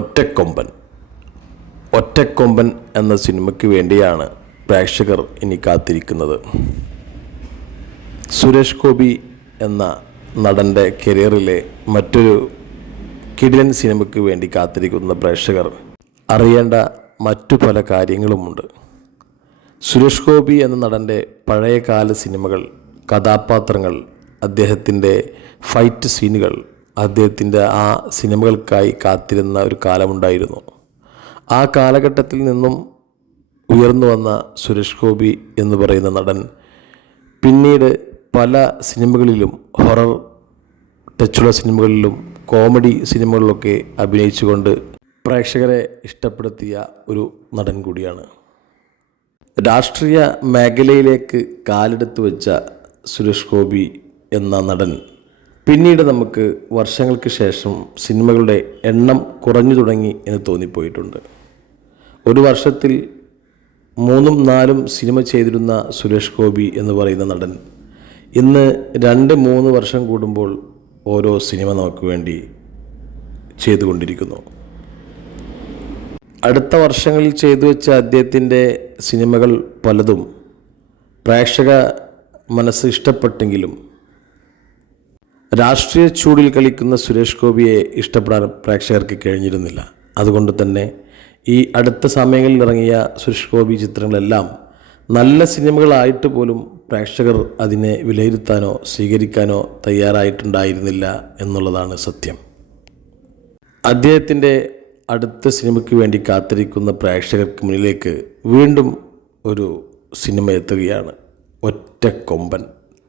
ഒറ്റക്കൊമ്പൻ. ഒറ്റക്കൊമ്പൻ എന്ന സിനിമയ്ക്ക് വേണ്ടിയാണ് പ്രേക്ഷകർ ഇനി കാത്തിരിക്കുന്നത്. സുരേഷ് ഗോപി എന്ന നടന്റെ കരിയറിലെ മറ്റൊരു കിടിലൻ സിനിമയ്ക്ക് വേണ്ടി കാത്തിരിക്കുന്ന പ്രേക്ഷകർ അറിയേണ്ട മറ്റു പല കാര്യങ്ങളുമുണ്ട്. സുരേഷ് ഗോപി എന്ന നടന്റെ പഴയകാല സിനിമകൾ കഥാപാത്രങ്ങൾ അദ്ദേഹത്തിന്റെ ഫൈറ്റ് സീനുകൾ അദ്ദേഹത്തിന്റെ ആ സിനിമകൾക്കായി കാത്തിരുന്ന ഒരു കാലമുണ്ടായിരുന്നു. ആ കാലഘട്ടത്തിൽ നിന്നും ഉയർന്നു വന്ന സുരേഷ് ഗോപി എന്ന് പറയുന്ന നടൻ പിന്നീട് പല സിനിമകളിലും ഹൊറർ ടച്ചുള്ള സിനിമകളിലും കോമഡി സിനിമകളിലൊക്കെ അഭിനയിച്ചുകൊണ്ട് പ്രേക്ഷകരെ ഇഷ്ടപ്പെടുത്തിയ ഒരു നടൻ കൂടിയാണ്. രാഷ്ട്രീയ മേഖലയിലേക്ക് കാലെടുത്ത് വെച്ച സുരേഷ് ഗോപി എന്ന നടൻ പിന്നീട് നമുക്ക് വർഷങ്ങൾക്ക് ശേഷം സിനിമകളുടെ എണ്ണം കുറഞ്ഞു തുടങ്ങി എന്ന് തോന്നിപ്പോയിട്ടുണ്ട്. ഒരു വർഷത്തിൽ മൂന്നും നാലും സിനിമ ചെയ്തിരുന്ന സുരേഷ് ഗോപി എന്ന് പറയുന്ന നടൻ ഇന്ന് രണ്ട് മൂന്ന് വർഷം കൂടുമ്പോൾ ഓരോ സിനിമ നമുക്ക് വേണ്ടി ചെയ്തുകൊണ്ടിരിക്കുന്നു. അടുത്ത വർഷങ്ങളിൽ ചെയ്തു വെച്ച അദ്ദേഹത്തിന്റെ സിനിമകൾ പലതും പ്രേക്ഷക മനസ്സ് ഇഷ്ടപ്പെട്ടെങ്കിലും രാഷ്ട്രീയ ചൂടിൽ കളിക്കുന്ന സുരേഷ് ഗോപിയെ ഇഷ്ടപ്പെടാൻ പ്രേക്ഷകർക്ക് കഴിഞ്ഞിരുന്നില്ല. അതുകൊണ്ട് തന്നെ ഈ അടുത്ത സമയങ്ങളിൽ ഇറങ്ങിയ സുരേഷ് ഗോപി ചിത്രങ്ങളെല്ലാം നല്ല സിനിമകളായിട്ട് പോലും പ്രേക്ഷകർ അതിനെ വിലയിരുത്താനോ സ്വീകരിക്കാനോ തയ്യാറായിട്ടുണ്ടായിരുന്നില്ല എന്നുള്ളതാണ് സത്യം. അദ്ദേഹത്തിന്റെ അടുത്ത സിനിമയ്ക്ക് വേണ്ടി കാത്തിരിക്കുന്ന പ്രേക്ഷകർക്ക് മുന്നിലേക്ക് വീണ്ടും ഒരു സിനിമ എത്തുകയാണ്. ഒറ്റക്കൊമ്പൻ.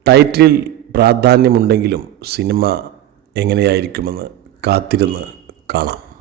ടൈറ്റിലിൽ പ്രാധാന്യമുണ്ടെങ്കിലും സിനിമ എങ്ങനെയായിരിക്കുമെന്ന് കാത്തിരുന്ന് കാണാം.